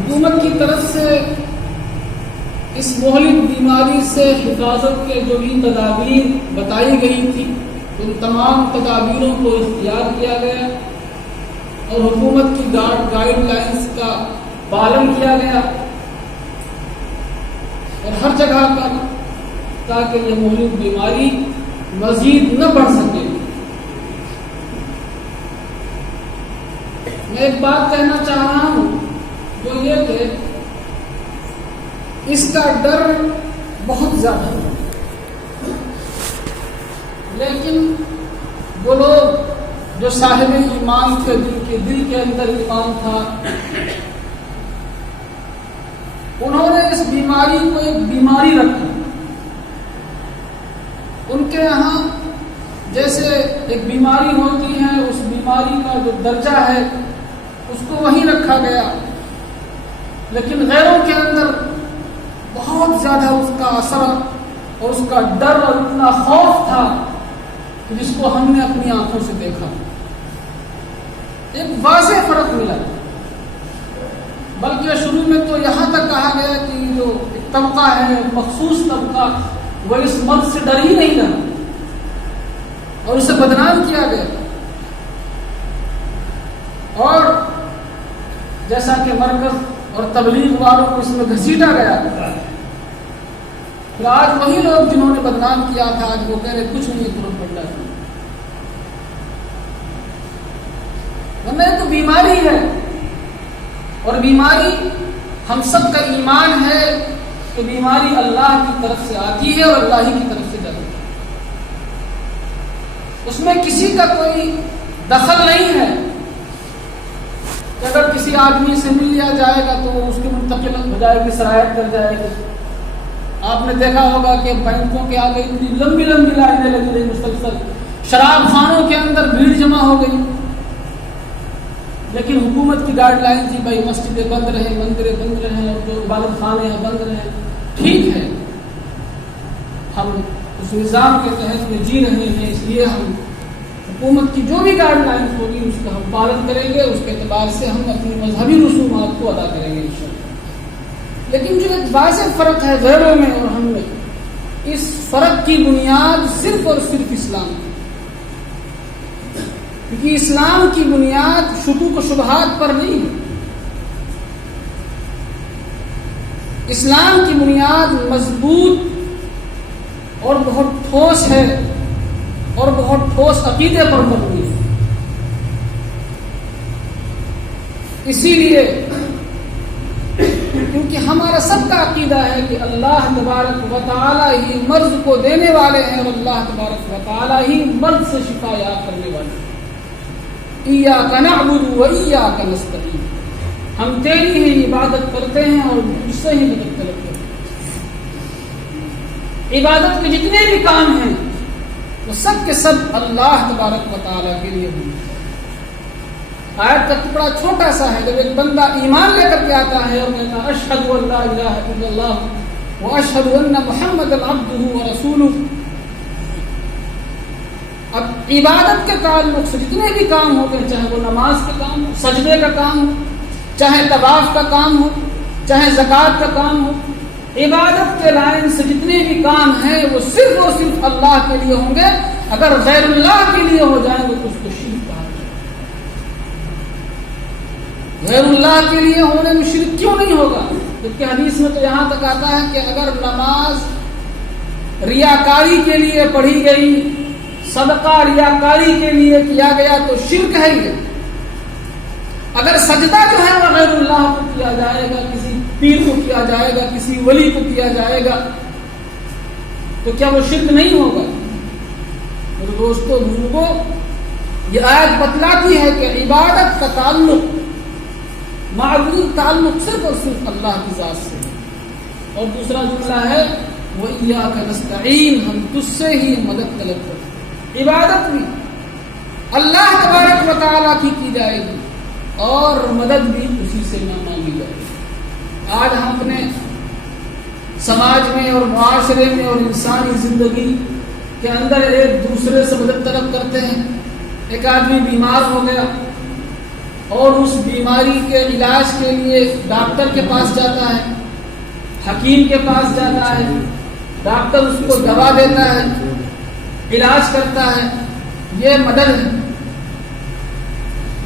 حکومت کی طرف سے اس مہلک بیماری سے حفاظت کے جو بھی تدابیر بتائی گئی تھی ان تمام تدابیروں کو اختیار کیا گیا اور حکومت کی گائیڈ لائنز کا پالن کیا گیا اور ہر جگہ پر تاکہ یہ مہلک بیماری مزید نہ بڑھ سکے۔ میں ایک بات کہنا چاہ رہا ہوں جو یہ کہ اس کا ڈر بہت زیادہ ہے، لیکن وہ لوگ جو صاحب ایمان تھے جن کے دل کے اندر ایمان تھا انہوں نے اس بیماری کو ایک بیماری رکھا۔ ان کے یہاں جیسے ایک بیماری ہوتی ہے اس بیماری کا جو درجہ ہے اس کو وہیں رکھا گیا، لیکن غیروں کے اندر بہت زیادہ اس کا اثر اور اس کا ڈر اور اتنا خوف تھا کہ جس کو ہم نے اپنی آنکھوں سے دیکھا۔ ایک واضح فرق ملا، بلکہ شروع میں تو یہاں تک کہا گیا کہ جو ایک طبقہ ہے مخصوص طبقہ وہ اس مرض سے ڈر ہی نہیں رہا اور اسے بدنام کیا گیا، اور جیسا کہ مرکز اور تبلیغ والوں کو اس میں گھسیٹا گیا۔ پھر آج وہی لوگ جنہوں نے بدنام کیا تھا آج وہ کہہ رہے کچھ نہیں ترنت پڑتا ہے، ورنہ تو بیماری ہے، اور بیماری ہم سب کا ایمان ہے کہ بیماری اللہ کی طرف سے آتی ہے اور اللہ ہی کی طرف سے جاتی ہے، اس میں کسی کا کوئی دخل نہیں ہے کہ اگر کسی آدمی سے مل لیا جائے گا تو اس کی منتقل ہو جائے گی، سرایت کر جائے گی۔ آپ نے دیکھا ہوگا کہ بینکوں کے آگے اتنی لمبی لمبی لائنیں لگی رہی، مسلسل شراب خانوں کے اندر بھیڑ جمع ہو گئی، لیکن حکومت کی گائیڈ لائن تھی بھائی مسجدیں بند رہیں، مندریں بند رہیں، اور جو عبادت خانے ہیں بند رہیں۔ ٹھیک ہے، ہم اس نظام کے تحت میں جی رہے ہیں، اس لیے ہم حکومت کی جو بھی گائیڈ لائنز ہوگی اس کا ہم پالن کریں گے، اس کے اعتبار سے ہم اپنی مذہبی رسومات کو ادا کریں گے انشاءاللہ۔ لیکن جو ایک واضح فرق ہے غیروں میں اور ہم میں، اس فرق کی بنیاد صرف اور صرف اسلام ہے، کیونکہ اسلام کی بنیاد شکوک و شبہات پر نہیں ہے۔ اسلام کی بنیاد مضبوط اور بہت ٹھوس ہے اور بہت ٹھوس عقیدے پر مبنی ہے۔ اسی لیے کیونکہ ہمارا سب کا عقیدہ ہے کہ اللہ تبارک و تعالی ہی مرض کو دینے والے ہیں اور اللہ تبارک و تعالی ہی مرض سے شفا یاب کرنے والے ہیں۔ ایاک نعبد و ایاک نستعین، ہم تیری ہی عبادت کرتے ہیں اور تجھ سے ہی مدد طلب کرتے ہیں۔ عبادت کے جتنے بھی کام ہیں وہ سب کے سب اللہ تبارک و تعالیٰ کے لیے ہوئے۔ آیت کا ٹکڑا چھوٹا سا ہے، جب ایک بندہ ایمان لے کر کے آتا ہے اور کہتا ہے اشہد ان لا الہ الا اللہ و اشہد ان محمد عبدہ و رسولہ، اب عبادت کے تعلق سے جتنے بھی کام ہوتے ہیں، چاہے وہ نماز کا کام ہو، سجدے کا کام ہو، چاہے طواف کا کام ہو، چاہے زکوٰۃ کا کام ہو، عبادت کے لائن سے جتنے بھی کام ہیں وہ صرف اور صرف اللہ کے لیے ہوں گے۔ اگر غیر اللہ کے لیے ہو جائیں گے تو اس کو شرک کہا جائے گا۔ غیر اللہ کے لیے ہونے میں شرک کیوں نہیں ہوگا؟ جبکہ حدیث میں تو یہاں تک آتا ہے کہ اگر نماز ریاکاری کے لیے پڑھی گئی، صدقہ ریاکاری کے لیے کیا گیا تو شرک ہے یہ۔ اگر سجدہ جو ہے وہ غیر اللہ کو کیا جائے گا، کسی پیر کو کیا جائے گا، کسی ولی کو کیا جائے گا، تو کیا وہ شرک نہیں ہوگا؟ میرے دوستو بزرگوں، یہ آیت بتلاتی ہے کہ عبادت کا تعلق، معبود تعلق صرف اور صرف اللہ کی ذات سے ہے۔ اور دوسرا جملہ ہے وَإِيَّاكَ نَسْتَعِينُ، ہم تجھ سے ہی مدد طلب کرتے ہیں۔ عبادت بھی اللہ تبارک و تعالیٰ کی جائے گی اور مدد بھی اسی سے نہ مانگی جائے گی۔ آج ہم اپنے سماج میں اور معاشرے میں اور انسانی زندگی کے اندر ایک دوسرے سے مدد طلب کرتے ہیں۔ ایک آدمی بیمار ہو گیا اور اس بیماری کے علاج کے لیے ڈاکٹر کے پاس جاتا ہے، حکیم کے پاس جاتا ہے، ڈاکٹر اس کو دوا دیتا ہے، علاج کرتا ہے، یہ مدد ہے۔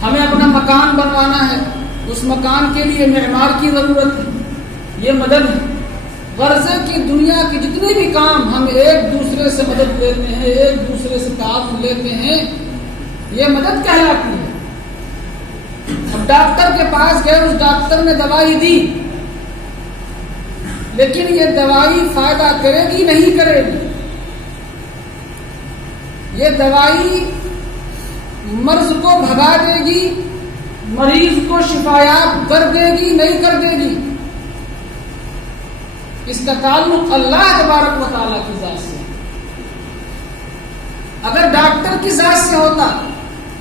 ہمیں اپنا مکان بنوانا ہے، اس مکان کے لیے معمار کی ضرورت ہے، یہ مدد ہے۔ غرض کی دنیا کے جتنے بھی کام ہم ایک دوسرے سے مدد لیتے ہیں، ایک دوسرے سے تعاون لیتے ہیں، یہ مدد کہلاتی ہے۔ اب ڈاکٹر کے پاس گئے، اس ڈاکٹر نے دوائی دی، لیکن یہ دوائی فائدہ کرے گی نہیں کرے گی؟ یہ دوائی مرض کو بھگا دے گی، مریض کو شفایاب کر دے گی نہیں کر دے گی؟ اس کا تعلق اللہ تبارک و تعالیٰ کی ذات سے۔ اگر ڈاکٹر کی ذات سے ہوتا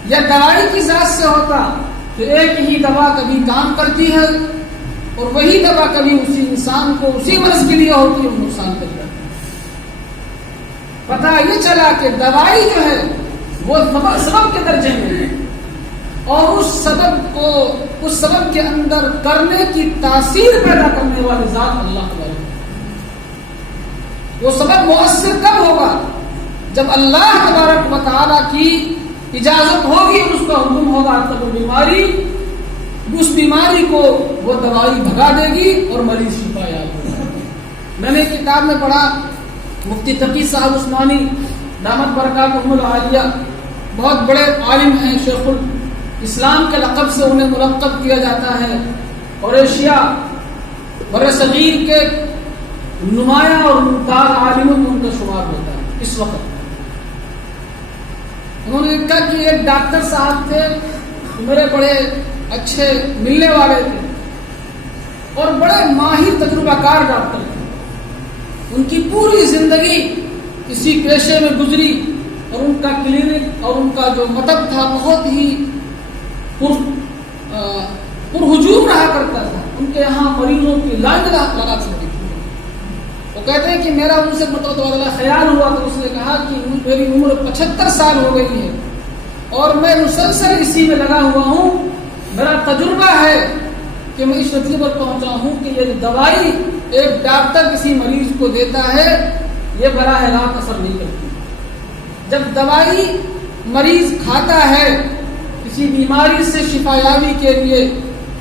یا دوائی کی ذات سے ہوتا تو ایک ہی دوا کبھی کام کرتی ہے اور وہی دوا کبھی اسی انسان کو اسی مرض کے لیے ہوتی ہے اور نقصان کر جاتی ہے۔ پتہ یہ چلا کہ دوائی جو ہے وہ سبب کے درجے میں ہے، اور اس سبب کے اندر کرنے کی تاثیر پیدا کرنے والی ذات اللہ تبارک۔ وہ سبب مؤثر کب ہوگا؟ جب اللہ تبارک و تعالیٰ کی اجازت ہوگی، اس کا حکم ہوگا، تب اس بیماری کو وہ دوائی بھگا دے گی اور مریض شفا یاب ہوگا۔ میں نے ایک کتاب میں پڑھا، مفتی تقی صاحب عثمانی دامت برکاتہم العالیہ بہت بڑے عالم ہیں، شیخ الاسلام کے لقب سے انہیں ملقب کیا جاتا ہے، اور ایشیا بر صغیر کے نمایاں اور ممتاز عالموں میں ان کا شمار ہوتا ہے اس وقت۔ انہوں نے کہا کہ ایک ڈاکٹر صاحب تھے، میرے بڑے اچھے ملنے والے تھے اور بڑے ماہر تجربہ کار ڈاکٹر تھے۔ ان کی پوری زندگی اسی پیشے میں گزری، اور ان کا کلینک اور ان کا جو مطب تھا بہت ہی پرہجوم رہا کرتا تھا۔ ان کے یہاں مریضوں کی لائن لگا کرتی تھی۔ وہ کہتے ہیں کہ میرا ان سے متبادلہ خیال ہوا تو اس نے کہا کہ میری عمر 75 سال ہو گئی ہے اور میں مسلسل اسی میں لگا ہوا ہوں۔ میرا تجربہ ہے کہ میں اس نتیجے پر پہنچا ہوں کہ یہ دوائی ایک ڈاکٹر کسی مریض کو دیتا ہے، یہ براہ راست اثر نہیں کرتی۔ جب دوائی مریض کھاتا ہے کسی بیماری سے شفا یابی کے لیے،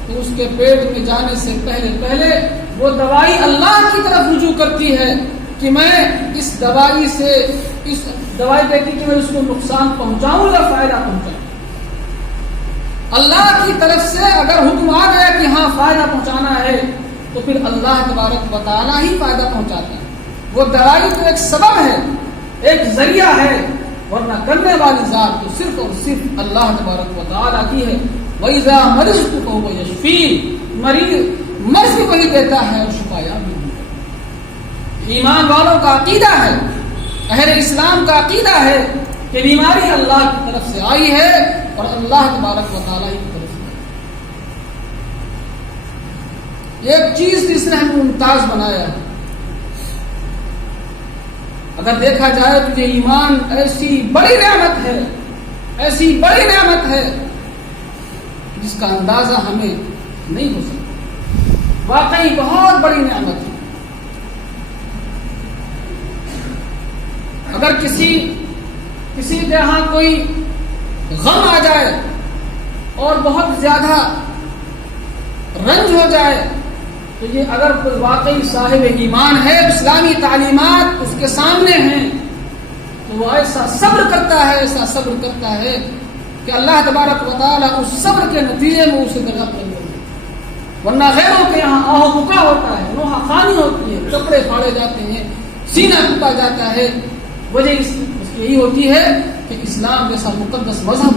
تو اس کے پیٹ میں جانے سے پہلے وہ دوائی اللہ کی طرف رجوع کرتی ہے کہ میں اس دوائی سے، اس دوائی کہتی کہ میں اس کو نقصان پہنچاؤں یا فائدہ پہنچاؤں۔ اللہ کی طرف سے اگر حکم آ گیا کہ ہاں فائدہ پہنچانا ہے تو پھر اللہ تبارک و تعالیٰ ہی فائدہ پہنچاتا ہے۔ وہ دوائی تو ایک سبب ہے، ایک ذریعہ ہے، ورنہ کرنے والی ذات تو صرف اور صرف اللہ تبارک و تعالیٰ کی ہے۔ وَإِذَا مَرِضْتُ فَهُوَ يَشْفِينِ، مرض بھی وہی دیتا ہے اور شفا یابی بھی۔ ایمان والوں کا عقیدہ ہے، اہل اسلام کا عقیدہ ہے کہ بیماری اللہ کی طرف سے آئی ہے اور اللہ تبارک و تعالیٰ کی طرف سے۔ ایک چیز جس نے ہمیں ممتاز بنایا ہے، اگر دیکھا جائے تو یہ ایمان ایسی بڑی نعمت ہے، ایسی بڑی نعمت ہے جس کا اندازہ ہمیں نہیں ہو سکتا۔ واقعی بہت بڑی نعمت ہے۔ اگر کسی کے یہاں کوئی غم آ جائے اور بہت زیادہ رنج ہو جائے تو یہ اگر کوئی واقعی صاحب ایمان ہے، اسلامی تعلیمات اس کے سامنے ہیں، تو وہ ایسا صبر کرتا ہے کہ اللہ تبارک و تعالیٰ اس صبر کے نتیجے میں اسے درجہ کر دیتا ہے۔ ورنہ غیروں کے یہاں آہو بکا ہوتا ہے، نوحہ خانی ہوتی ہے، کپڑے پھاڑے جاتے ہیں، سینہ ٹوٹا جاتا ہے۔ وجہ اس کی یہی ہوتی ہے کہ اسلام جیسا مقدس مذہب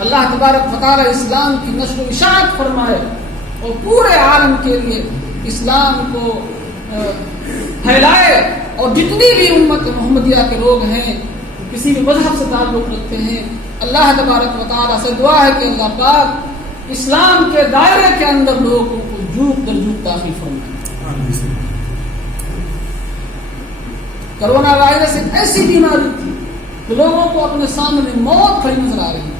اللہ تبارک و تعالیٰ اسلام کی نشر و اشاعت فرمائے اور پورے عالم کے لیے اسلام کو پھیلائے، اور جتنی بھی امت محمدیہ کے لوگ ہیں کسی بھی مذہب سے تعلق رکھتے ہیں، اللہ تبارک و تعالیٰ سے دعا ہے کہ اللہ پاک اسلام کے دائرے کے اندر لوگوں کو جھوک در جھوک داخل فرمائے۔ کرونا وائرس ایک ایسی بیماری تھی کہ لوگوں کو اپنے سامنے موت کھڑی نظر آ رہی تھی،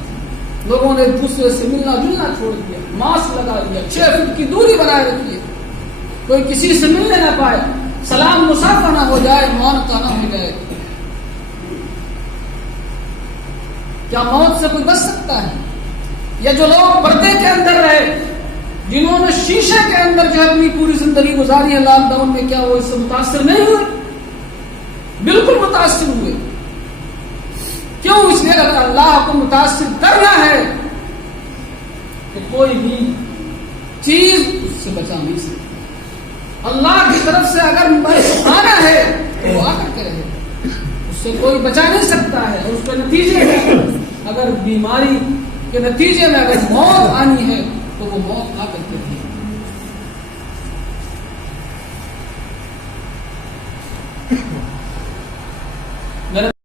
لوگوں نے ایک دوسرے سے ملنا جلنا چھوڑ دیا, ماسک لگا دیا, 6 فٹ کی دوری بنائے رکھی ہے, کوئی کسی سے ملنے نہ پائے, سلام مسافہ نہ ہو جائے, معانقہ نہ ہو جائے. کیا موت سے کوئی بچ سکتا ہے؟ یا جو لوگ پردے کے اندر رہے, جنہوں نے شیشے کے اندر جو اپنی پوری زندگی گزاری ہے لاک ڈاؤن میں, کیا وہ اس سے متاثر نہیں ہوئے؟ بالکل متاثر ہوئے. کیوں؟ اس لیے اگر اللہ کو متاثر کرنا ہے تو کوئی بھی چیز اس سے بچا نہیں سکتی. اللہ کی طرف سے اگر آنا ہے تو وہ آ کر کے رہے, اس سے کوئی بچا نہیں سکتا ہے. اور اس کے نتیجے میں اگر بیماری کے نتیجے میں اگر موت آنی ہے تو وہ موت آ کر کے رہے.